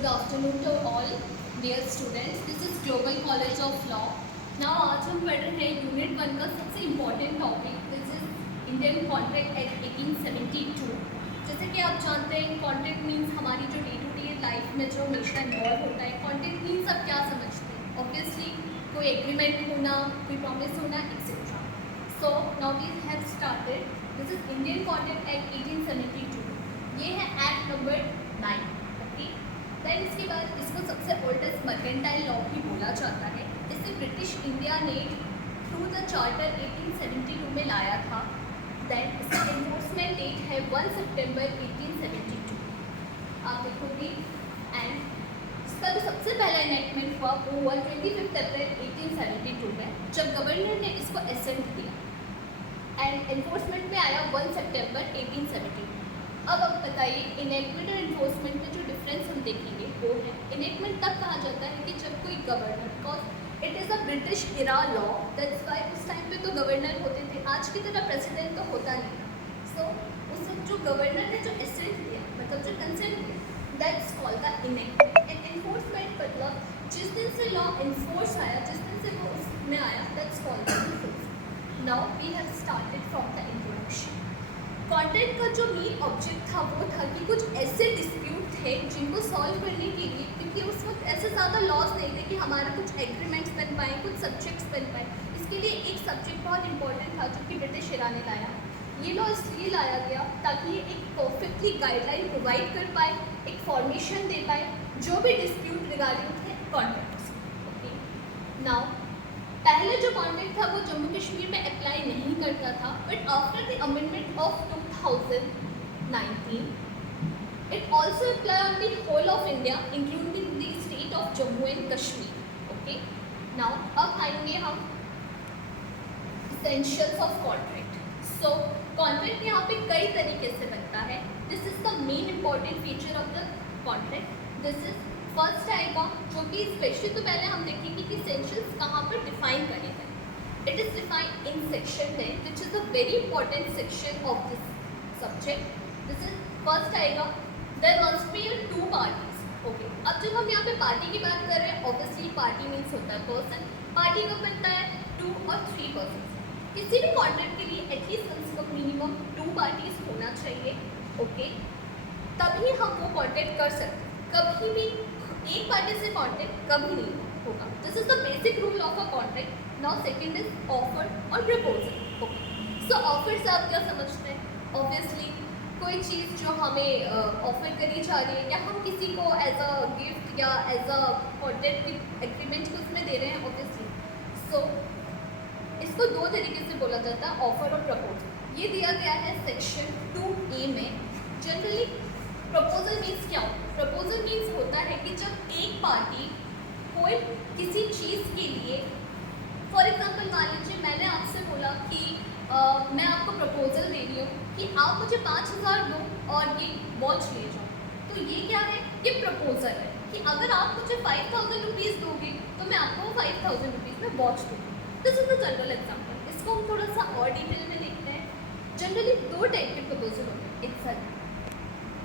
Good afternoon to all dear students. This is Global College of Law. Now आज हम पढ़ रहे हैं यूनिट 1 का सबसे important topic this is Indian Contract Act 1872। जैसे कि आप जानते हैं कॉन्ट्रैक्ट मीन्स हमारी जो डे टू डे लाइफ में जो हमेशा इन्वॉल्व होता है। कॉन्ट्रैक्ट मीन्स आप क्या समझते हैं? ऑब्वियसली कोई एग्रीमेंट होना, कोई प्रॉमिस होना etcetera. So now we have started. This is Indian Contract Act 1872। ये है एक्ट नंबर 9। देन इसके बाद इसको सबसे ओल्डेस्ट मर्केंटाइल लॉ भी बोला जाता है। इसे ब्रिटिश इंडिया ने थ्रू द चार्टर 1872 में लाया था। देन इसका एनफोर्समेंट डेट है 1 सितंबर 1872। आप देखोगे एंड इसका जो सबसे पहला इनेक्टमेंट हुआ वो हुआ 25 अप्रैल 1872 में, जब गवर्नर ने इसको एसेंट दिया एंड एनफोर्समेंट में आया 1 सितंबर 1872। अब बताइए इनेक्टमेंट और इन्फोर्समेंट में जो डिफरेंस हम देखेंगे वो है इनेक्टमेंट तब कहा जाता है कि जब कोई governor, because it is a British era law, that's why उस टाइम पे तो गवर्नर होते थे, आज की तरह प्रेसिडेंट तो होता नहीं था। सो उस जो गवर्नर ने जो एसेंट दिया मतलब जो कंसेंट दिया that's called the enactment. And enforcement मतलब जिस दिन से लॉ इन्फोर्स आया, जिस दिन से वो उसमें आया that's called the enforcement. Now we have started from the introduction. Contract का जो मेन ऑब्जेक्ट था वो था कि कुछ ऐसे डिस्प्यूट थे जिनको सॉल्व करने के लिए, क्योंकि उस वक्त ऐसे ज़्यादा लॉज नहीं थे कि हमारा कुछ एग्रीमेंट्स बन पाए, कुछ सब्जेक्ट्स बन पाए। इसके लिए एक सब्जेक्ट बहुत इंपॉर्टेंट था जो कि ब्रिटिश इरा ने लाया। ये लॉ इसलिए लाया गया ताकि ये एक परफेक्टली गाइडलाइन प्रोवाइड कर पाए, एक फॉर्मेशन दे पाए जो भी डिस्प्यूट रिगार्डिंग थे कॉन्ट्रैक्ट्स। ओके, नाउ पहले जो कॉन्ट्रैक्ट था वो जम्मू कश्मीर में अप्लाई नहीं करता था, but after the amendment of 2019 it also apply on the whole of India including the state of Jammu and Kashmir. Okay, now अब आएंगे हम essentials of contract. So contract यहाँ पे कई तरीके से बनता है। This is the main important feature of the contract. This is first आएगा जो कि स्पेशली तो पहले हम देखेंगे कि इसेंशियल्स कहाँ पर डिफाइन करे गए। It is defined in section 10 which is a very important section of this subject. This is first आएगा there must be two parties. Okay, अब जब हम यहाँ पे पार्टी की बात कर रहे हैं ऑब्वियसली पार्टी मीन्स होता है पर्सन। पार्टी कब बनता है? 2 और 3 पर्सन। किसी भी कॉन्ट्रैक्ट के लिए एटलीस्ट कम से कम मिनिमम 2 पार्टीज होना चाहिए। ओके, तभी हम वो कॉन्ट्रैक्ट कर सकते हैं। कभी भी एक पार्टी से कॉन्ट्रैक्ट कभी नहीं होगा। This is the basic rule of a contract. Now second is offer और प्रपोजल। ओके, सो ऑफर से आप क्या समझते हैं? ऑब्वियसली कोई चीज़ जो हमें ऑफर करी जा रही है या हम किसी को एज अ गिफ्ट या एज अ कॉन्ट्रैक्ट एग्रीमेंट को उसमें दे रहे हैं ऑब्वियसली। सो इसको 2 तरीके से बोला जाता है, ऑफर और प्रपोजल। ये दिया गया है सेक्शन 2A में। जनरली प्रपोजल मीन्स क्या होता है? प्रपोजल मीन्स होता है कि जब एक पार्टी कोई किसी चीज़ के लिए, फॉर एग्जांपल मान लीजिए मैंने आपसे बोला कि मैं आपको प्रपोजल दे रही हूँ कि आप मुझे 5000 दो और ये वॉच ले जाओ। तो ये क्या है? ये प्रपोजल है कि अगर आप मुझे 5000 रुपीज़ दोगे तो मैं आपको 5000 रुपीज़ में वॉच दूँगी। This is the general example. इसको हम थोड़ा सा और डिटेल में देखते हैं। जनरली 2 टाइप के प्रपोजल होते हैं, एक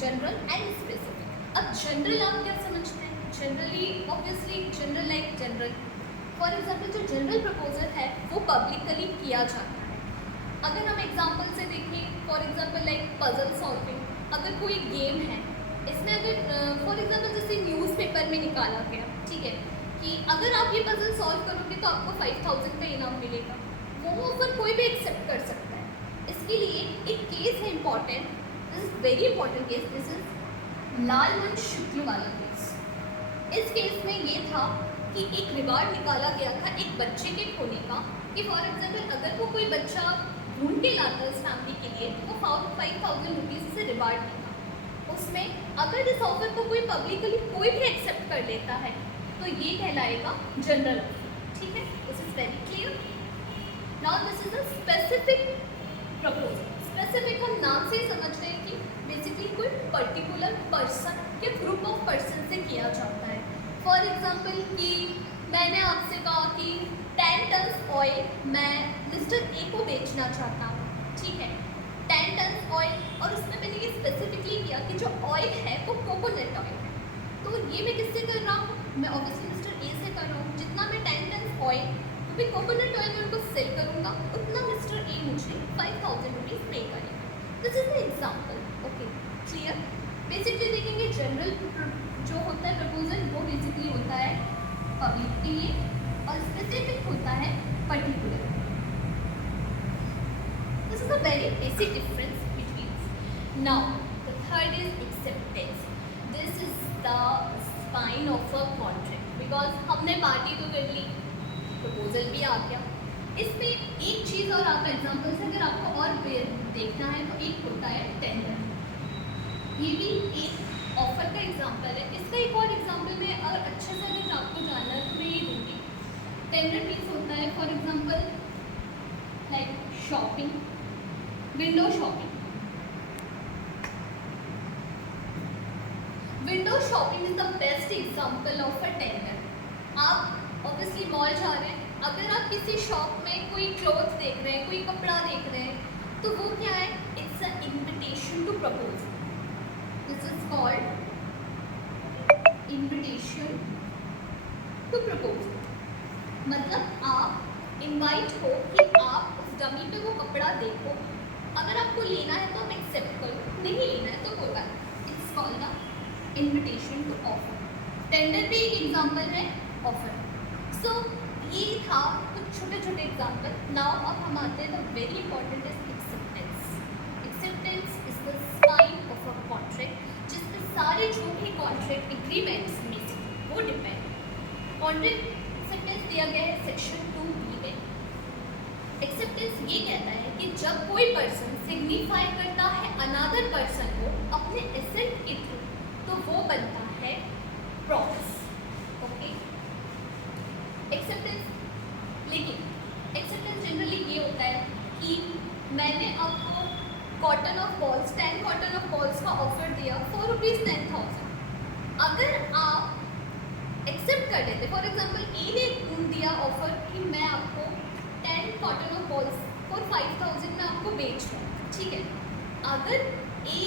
जनरल एंड स्पेसिफिक। अब जनरल आप क्या समझते हैं? Generally obviously general like general. For example जो जनरल प्रपोजल है वो पब्लिकली किया जाता है। अगर हम एग्जांपल से देखें, for example like puzzle solving. अगर कोई गेम है, इसमें अगर फॉर एग्जांपल जैसे न्यूज़पेपर में निकाला गया, ठीक है, कि अगर आप ये पजल सॉल्व करोगे तो आपको 5000 का इनाम मिलेगा, वो ऑफर कोई भी एक्सेप्ट कर सकता है। इसके लिए एक केस है important, this is very important case. This is Lalman Shukla वाला केस। इस केस में ये था कि एक रिवार्ड निकाला गया था एक बच्चे के खोने का, कि फॉर एग्जांपल अगर वो कोई बच्चा ढूंढ के लाता है उस फैमिली के लिए तो वो 5000 रुपीज़ से रिवार्ड देगा। उसमें अगर इस ऑफर को कोई पब्लिकली कोई भी एक्सेप्ट कर लेता है तो ये कहलाएगा जनरल ऑफर। ठीक है, this is very clear. Now this is a specific proposal. Specific हम नाम से ही समझ रहे हैं कि बेसिकली कोई पर्टिकुलर पर्सन या ग्रुप ऑफ पर्सन से किया जाता है। फॉर एग्जांपल कि मैंने आपसे कहा कि 10 टन ऑयल मैं मिस्टर ए को बेचना चाहता हूँ, ठीक है, 10 टन ऑयल, और उसमें मैंने ये स्पेसिफिकली किया कि जो ऑयल है वो कोकोनट ऑयल है। तो ये मैं किससे कर रहा हूँ, मैं ऑब्वियसली मिस्टर ए से कर रहा हूँ। जितना मैं 10 टन ऑयल तो कोकोनट ऑयल में उनको सेल करूँगा उतना मिस्टर ए मुझे 5000 रुपीज़ पे करेगा। This is the example. Okay, clear. Basically देखेंगे जनरल जो होता है प्रपोजल वो बेसिकली होता है पब्लिक के लिए और स्पेसिफिक होता है particular. This is a very basic difference between. Now the third is acceptance. This is the spine of a contract because हमने पार्टी तो कर ली, प्रपोजल भी आ गया। इसमें एक चीज़ और आप एग्जाम्पल से अगर आपको और देखना है तो एक होता है टेंडर। ये भी एक ऑफर का एग्जाम्पल है। इसका एक और एग्जाम्पल मैं अगर अच्छे से अगर आपको जानना है तो मैं ये दूँगी। टेंडर मीन्स होता है for example like shopping, window shopping. Window shopping is the best example of a tender. आप ऑब्वियसली मॉल जा रहे हैं, अगर आप किसी शॉप में कोई क्लॉथ देख रहे हैं, कोई कपड़ा देख रहे हैं, तो वो क्या है, it's a invitation to propose. This is called invitation to propose. मतलब आप इनवाइट हो कि आप उस डमी पे वो कपड़ा देखो, अगर आपको लेना है तो आप एक्सेप्ट करो, नहीं लेना है तो कोई बात नहीं। It's called the invitation to offer. Tender भी एक एग्जाम्पल है ऑफर। सो ये था कुछ छोटे छोटे एग्जाम्पल। नाउ अब हम आते हैं the very important is acceptance. Acceptance is the spine of a contract जिसमें सारे जो भी कॉन्ट्रैक्ट एग्रीमेंट्स में से वो डिपेंड। कॉन्ट्रैक्ट एक्सेप्टेंस दिया गया है सेक्शन 2B में। एक्सेप्टेंस ये कहता है कि जब कोई पर्सन सिग्निफाई करता है अनदर पर्सन को अपने एसेट के थ्रू तो वो बनता है प्रॉमिस। Okay, acceptance. लेकिन एक्सेप्टेंस जनरली ये होता है कि मैंने आपको cotton of balls 10 cotton of balls का ऑफर दिया फॉर ₹10,000। अगर आप एक्सेप्ट कर लेते, फॉर एग्जाम्पल ए ने दिया ऑफर कि मैं आपको 10 कॉटन ऑफ बॉल्स फॉर 5,000 में आपको बेच रहा हूँ, ठीक है। अगर ए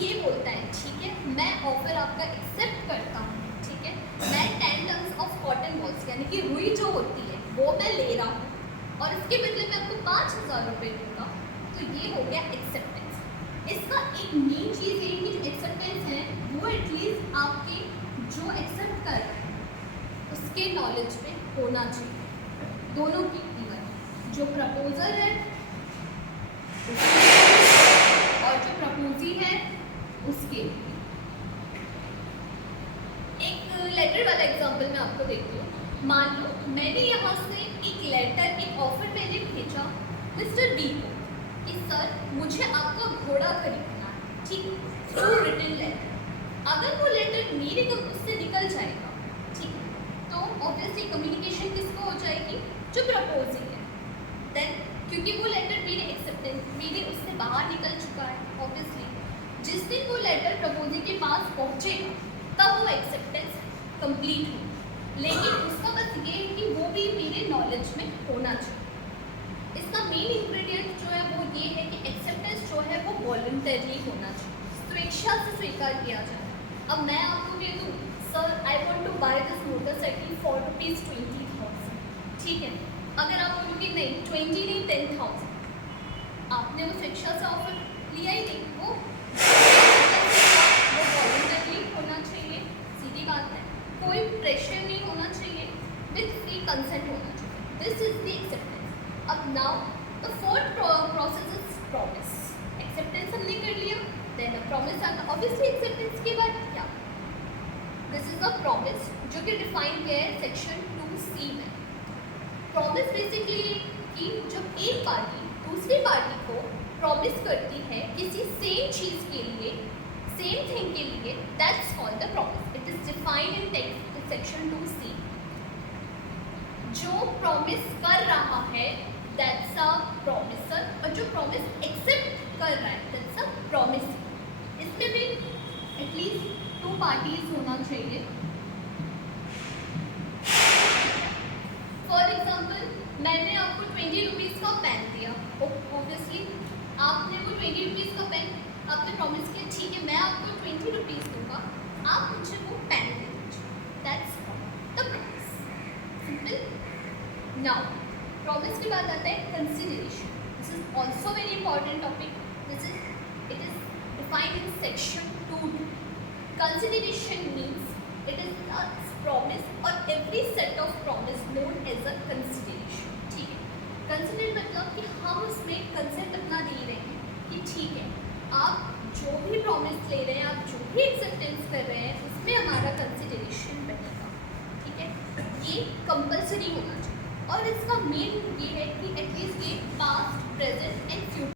ये बोलता है ठीक है मैं ऑफर आपका एक्सेप्ट करता हूँ, ठीक है, मैं 10 टन्स ऑफ कॉटन बॉल्स यानी कि रुई जो होती है वो मैं ले रहा हूँ और इसके बदले में आपको 5,000 रुपये दूँगा, तो ये हो गया एक्सेप्टेंस। इसका एक मेन चीज़ ये कि जो एक्सेप्टेंस है वो एटलीस्ट आपके जो एक्सेप्ट कर रहे हैं उसके नॉलेज में होना चाहिए, दोनों की इवन जो प्रपोजर है और जो प्रपोजी है उसके। एक लेटर वाला एग्जांपल मैं आपको देती हूँ। मान लो मैंने यहाँ से एक लेटर, एक ऑफर मैंने भेजा मिस्टर बी को कि सर मुझे आपका घोड़ा खरीदना है, ठीक, थ्रू रिटन लेटर। अगर वो लेटर मेरे उससे निकल जाएगा, ठीक, तो ऑब्वियसली कम्युनिकेशन किसको हो जाएगी, जो प्रपोजी है। देन क्योंकि वो लेटर मेरे एक्सेप्टेंस मेरे उससे बाहर निकल चुका है, ऑब्वियसली जिस दिन वो लेटर प्रपोजी के पास पहुंचेगा तब वो एक्सेप्टेंस कंप्लीट हो। लेकिन उसका बस ये है कि वो भी मेरे नॉलेज में होना चाहिए। इसका मेन इंग्रेडिएंट जो है वो ये है कि एक्सेप्टेंस जो है वो वॉलंटरी होना चाहिए, स्वेच्छा से स्वीकार किया जाए। अब मैं आपको कह दूँ sir I want to buy this motorcycle for ₹20,000, ठीक है, अगर आप बोलोगे नहीं 20 नहीं 10,000, आपने वो स्वेच्छा से ऑफर लिया ही नहीं, वो वॉलंटरी होना चाहिए, सीधी बात है, कोई प्रेशर नहीं होना चाहिए, विद फ्री कंसेंट होना चाहिए। This is the acceptance. अब now the fourth process is promise. Acceptance हमने कर लिया, देन द प्रॉमिस आता। ऑब्वियसली एक्सेप्टेंस के बाद क्या, दिस इज द प्रॉमिस जो कि डिफाइन किया है सेक्शन 2C में। प्रॉमिस बेसिकली कि जब एक पार्टी दूसरी पार्टी को प्रॉमिस करती है किसी सेम चीज़ के लिए, सेम थिंग के लिए, that's called the promise. It is defined in text section 2C। जो प्रॉमिस कर रहा है दैट्स अ प्रॉमिसर, और जो प्रॉमिस एक्सेप्ट कर रहा है दैट्स अ प्रॉमिस। इसमें भी एटलीस्ट 2 पार्टीज होना चाहिए। फॉर एग्जाम्पल मैंने आपको 20 रुपीज़ का पेन दिया, ऑब्वियसली आपने वो 20 रुपीज़ का पेन आपने प्रॉमिस किया ठीक है मैं आपको 20 रुपीज़ दूँगा आप मुझे वो पेन दे दीजिए, that's the promise, simple. Now promise के बाद आता है consideration, this is also very important topic, it is defined in section 2. Consideration means it is a promise और every set of promise known as a consideration, ठीक है। Consider मतलब कि हम उसमें कंसेंट अपना दे रहे हैं कि ठीक है, आप जो भी प्रॉमिस ले रहे हैं, आप जो भी एक्सेप्टेंस कर रहे हैं, उसमें हमारा कंसिडरेशन बनेगा, ठीक है। ये कंपलसरी होना चाहिए और इसका मेन ये है कि एटलीस्ट ये पास्ट, प्रेजेंट एंड फ्यूचर